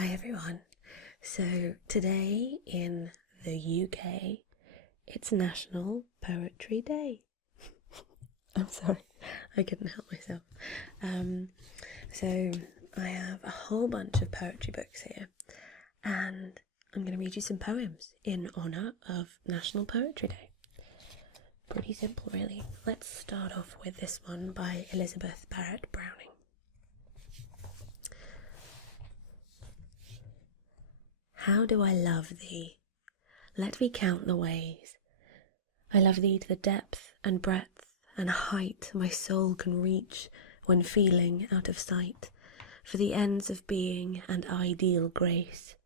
Hi everyone. So today in the UK, it's National Poetry Day. I'm sorry, I couldn't help myself. So I have a whole bunch of poetry books here, and I'm going to read you some poems in honour of National Poetry Day. Pretty simple, really. Let's start off with this one by Elizabeth Barrett Browning. How do I love thee? Let me count the ways. I love thee to the depth and breadth and height my soul can reach when feeling out of sight for the ends of being and ideal grace.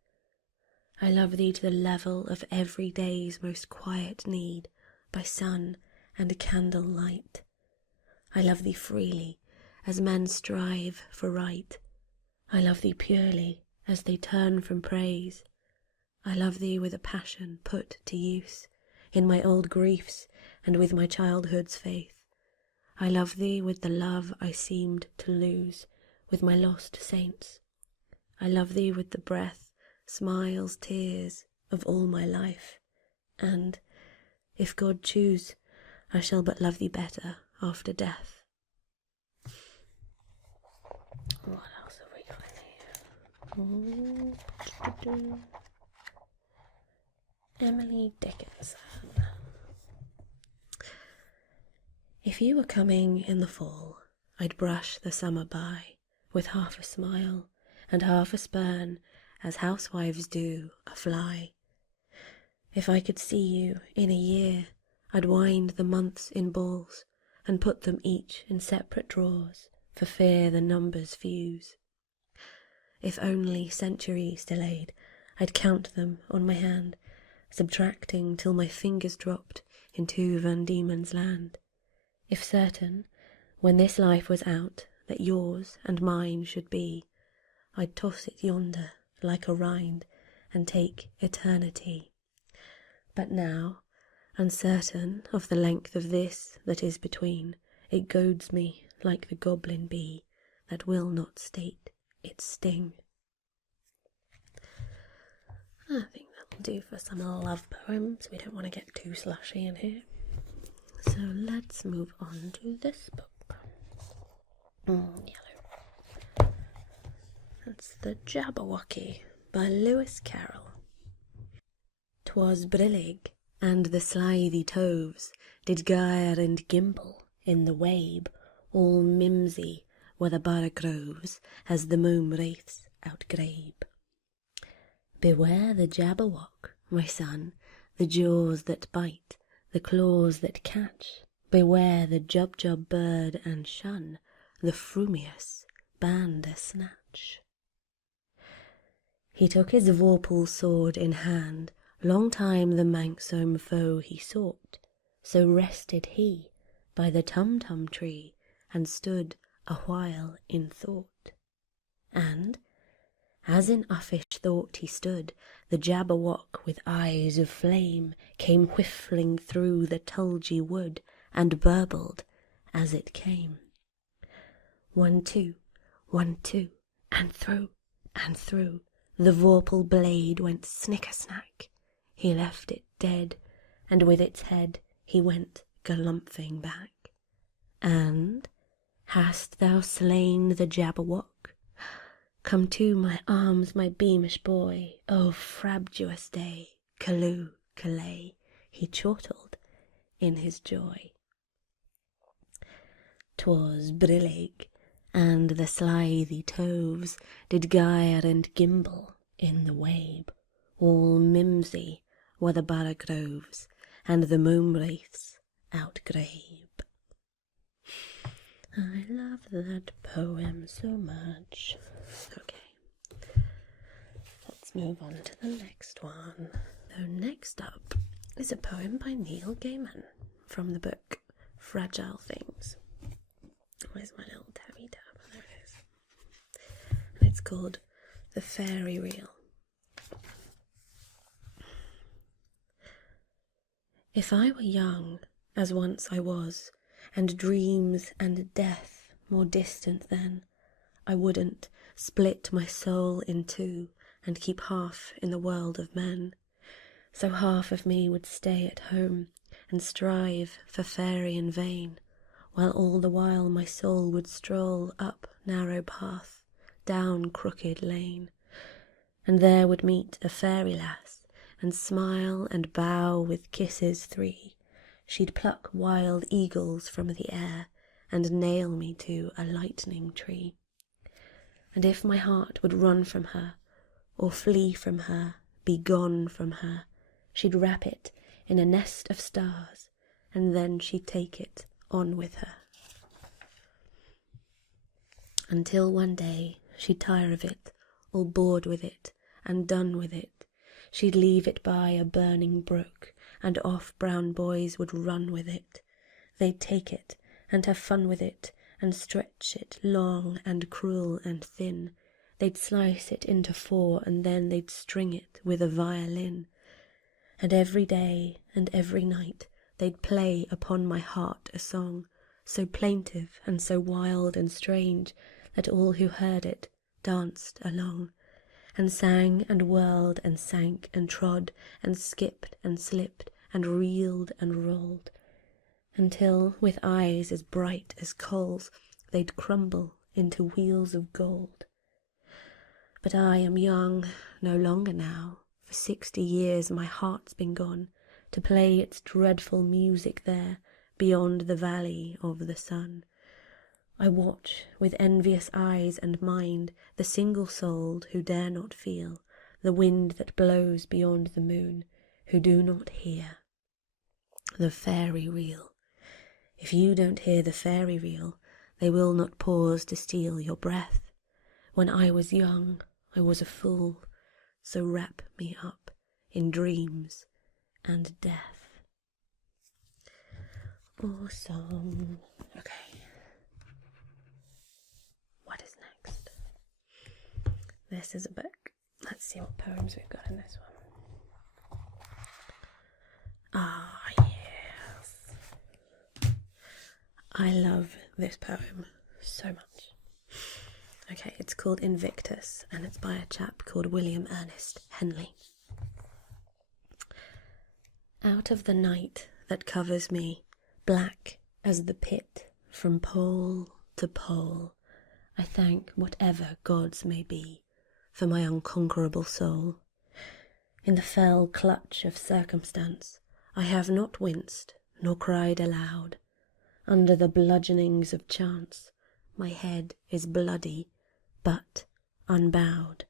I love thee to the level of every day's most quiet need by sun and candle light. I love thee freely as men strive for right. I love thee purely as they turn from praise. I love thee with a passion put to use in my old griefs and with my childhood's faith. I love thee with the love I seemed to lose with my lost saints. I love thee with the breath, smiles, tears of all my life. And, if God choose, I shall but love thee better after death. What else have we got here? Emily Dickinson. If you were coming in the fall, I'd brush the summer by with half a smile and half a spurn, as housewives do a fly. If I could see you in a year, I'd wind the months in balls and put them each in separate drawers for fear the numbers fuse. If only centuries delayed, I'd count them on my hand, subtracting till my fingers dropped into Van Diemen's land. If certain, when this life was out, that yours and mine should be, I'd toss it yonder like a rind and take eternity. But now, uncertain of the length of this that is between, it goads me like the goblin bee that will not state its sting. I think that'll do for some love poems. We don't want to get too slushy in here. So let's move on to this book. Yellow. That's The Jabberwocky by Lewis Carroll. 'Twas brillig, and the slithy toves did gyre and gimble in the wabe, all mimsy were the bargroves as the moon wraiths outgrabe. Beware the Jabberwock, my son, the jaws that bite, the claws that catch. Beware the Jubjub bird and shun the frumious bandersnatch. He took his vorpal sword in hand, long time the manxome foe he sought. So rested he by the tum-tum tree and stood a while in thought. And, as in uffish thought he stood, the Jabberwock with eyes of flame came whiffling through the tulgey wood and burbled as it came. 1, 2, 1, 2, and through, the vorpal blade went snicker-snack. He left it dead, and with its head he went galumphing back. And, hast thou slain the Jabberwock? Come to my arms, my beamish boy, O frabjous day, callooh, callay, he chortled in his joy. 'Twas brillig, and the slithy toves did gyre and gimble in the wabe, all mimsy were the bargroves and the moon wraiths outgrabe. I love that poem so much. Okay, let's move on to the next one. So next up is a poem by Neil Gaiman from the book Fragile Things. Where's my little tabby tab? There it is. And it's called The Fairy Reel. If I were young, as once I was, and dreams and death more distant then, I wouldn't split my soul in two and keep half in the world of men. So half of me would stay at home and strive for fairy in vain, while all the while my soul would stroll up narrow path, down crooked lane, and there would meet a fairy lass, and smile and bow with kisses 3. She'd pluck wild eagles from the air, and nail me to a lightning tree. And if my heart would run from her, or flee from her, be gone from her, she'd wrap it in a nest of stars, and then she'd take it on with her. Until one day she'd tire of it, all bored with it, and done with it. She'd leave it by a burning brook, and off brown boys would run with it. They'd take it, and have fun with it, and stretch it long and cruel and thin. They'd slice it into 4, and then they'd string it with a violin. And every day and every night they'd play upon my heart a song, so plaintive and so wild and strange, that all who heard it danced along, and sang and whirled and sank and trod and skipped and slipped and reeled and rolled, until with eyes as bright as coals they'd crumble into wheels of gold. But I am young no longer now. For 60 years my heart's been gone, to play its dreadful music there, beyond the valley of the sun. I watch with envious eyes and mind the single-souled who dare not feel the wind that blows beyond the moon, who do not hear the fairy reel. If you don't hear the fairy reel, they will not pause to steal your breath. When I was young, I was a fool, so wrap me up in dreams and death. Awesome. Okay. What is next? This is a book. Let's see what poems we've got in this one. Ah, yes. I love this poem so much. Okay, it's called Invictus, and it's by a chap called William Ernest Henley. Out of the night that covers me, black as the pit from pole to pole, I thank whatever gods may be for my unconquerable soul. In the fell clutch of circumstance, I have not winced nor cried aloud. Under the bludgeonings of chance, my head is bloody, but unbowed.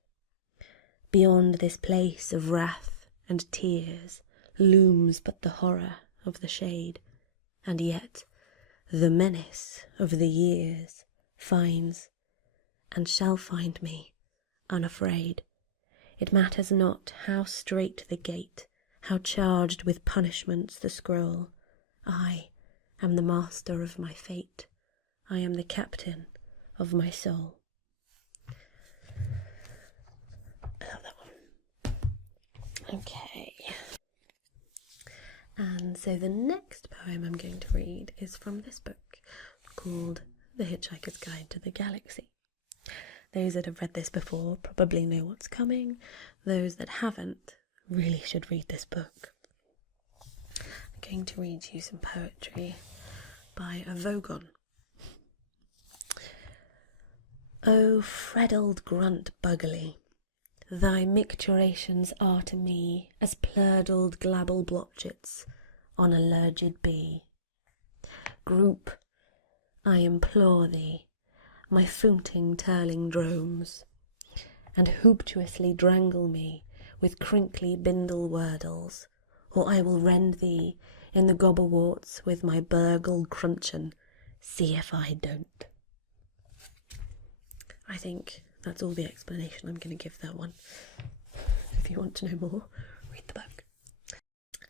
Beyond this place of wrath and tears looms but the horror of the shade, and yet the menace of the years finds and shall find me unafraid. It matters not how strait the gate, how charged with punishments the scroll. I am the master of my fate. I am the captain of my soul. I love that one. Okay. And so the next poem I'm going to read is from this book called The Hitchhiker's Guide to the Galaxy. Those that have read this before probably know what's coming. Those that haven't really should read this book. I'm going to read you some poetry by a Vogon. O freddled grunt buggly, thy micturations are to me as plurdled glabble blotchets on a lurgid bee. Group, I implore thee, my foonting turling dromes, and hooptuously drangle me with crinkly bindle wordles, or I will rend thee in the gobberworts with my burgle cruncheon, see if I don't. I think that's all the explanation I'm going to give that one. If you want to know more, read the book.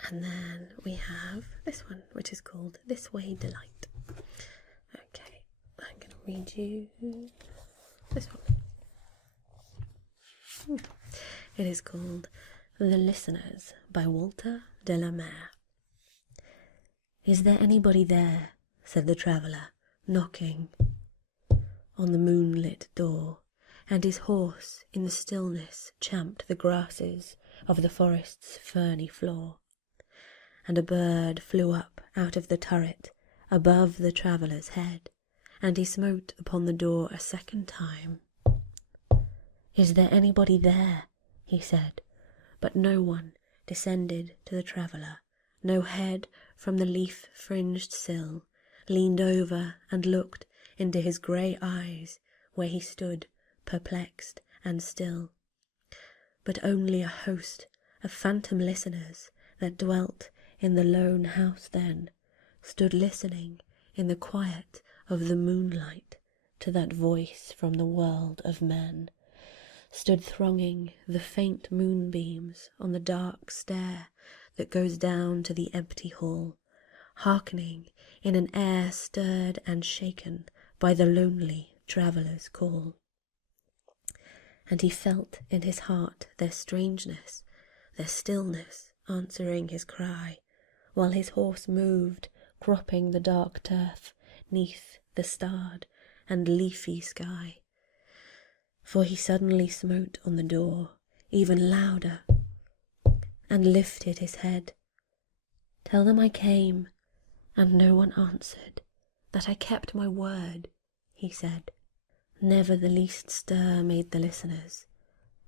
And then we have this one, which is called This Way Delight. Okay, I'm going to read you this one. It is called The Listeners by Walter de la Mare. Is there anybody there? Said the traveller, knocking on the moonlit door. and his horse in the stillness champed the grasses of the forest's ferny floor. And a bird flew up out of the turret above the traveller's head, and he smote upon the door a second time. "Is there anybody there?" he said, but no one descended to the traveller. No head from the leaf-fringed sill leaned over and looked into his grey eyes where he stood perplexed and still, but only a host of phantom listeners that dwelt in the lone house then stood listening in the quiet of the moonlight to that voice from the world of men, stood thronging the faint moonbeams on the dark stair that goes down to the empty hall, hearkening in an air stirred and shaken by the lonely traveller's call. And he felt in his heart their strangeness, their stillness answering his cry, while his horse moved, cropping the dark turf neath the starred and leafy sky. For he suddenly smote on the door, even louder, and lifted his head. "Tell them I came, and no one answered, that I kept my word," he said. Never the least stir made the listeners,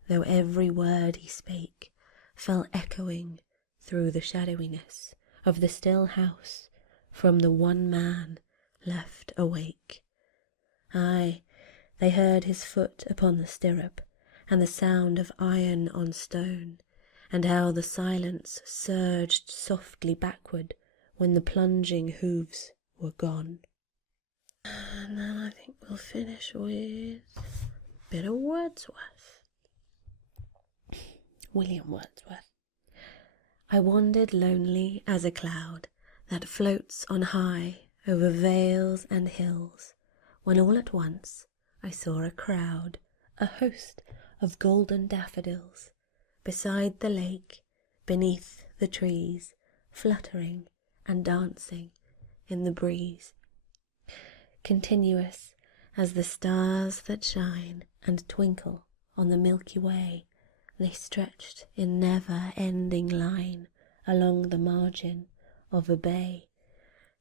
though every word he spake fell echoing through the shadowiness of the still house from the one man left awake. Aye, they heard his foot upon the stirrup, and the sound of iron on stone, and how the silence surged softly backward when the plunging hooves were gone. And then I think we'll finish with a bit of Wordsworth. William Wordsworth. I wandered lonely as a cloud that floats on high over vales and hills, when all at once I saw a crowd, a host of golden daffodils, beside the lake, beneath the trees, fluttering and dancing in the breeze. Continuous as the stars that shine and twinkle on the Milky Way, they stretched in never-ending line along the margin of a bay.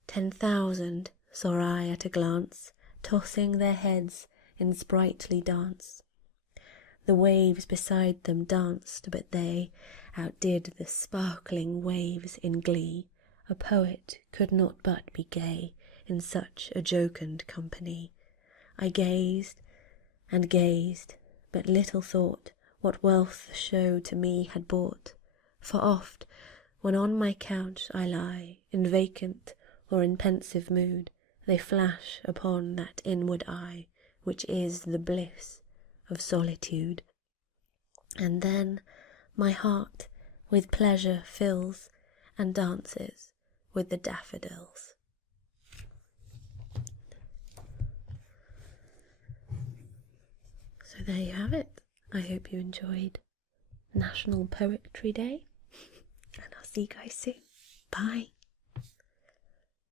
10,000 saw I at a glance, tossing their heads in sprightly dance. The waves beside them danced, but they outdid the sparkling waves in glee. A poet could not but be gay in such a jocund company. I gazed and gazed, but little thought what wealth the show to me had brought. For oft, when on my couch I lie, in vacant or in pensive mood, they flash upon that inward eye, which is the bliss of solitude. And then my heart with pleasure fills and dances with the daffodils. So there you have it. I hope you enjoyed National Poetry Day, and I'll see you guys soon. Bye.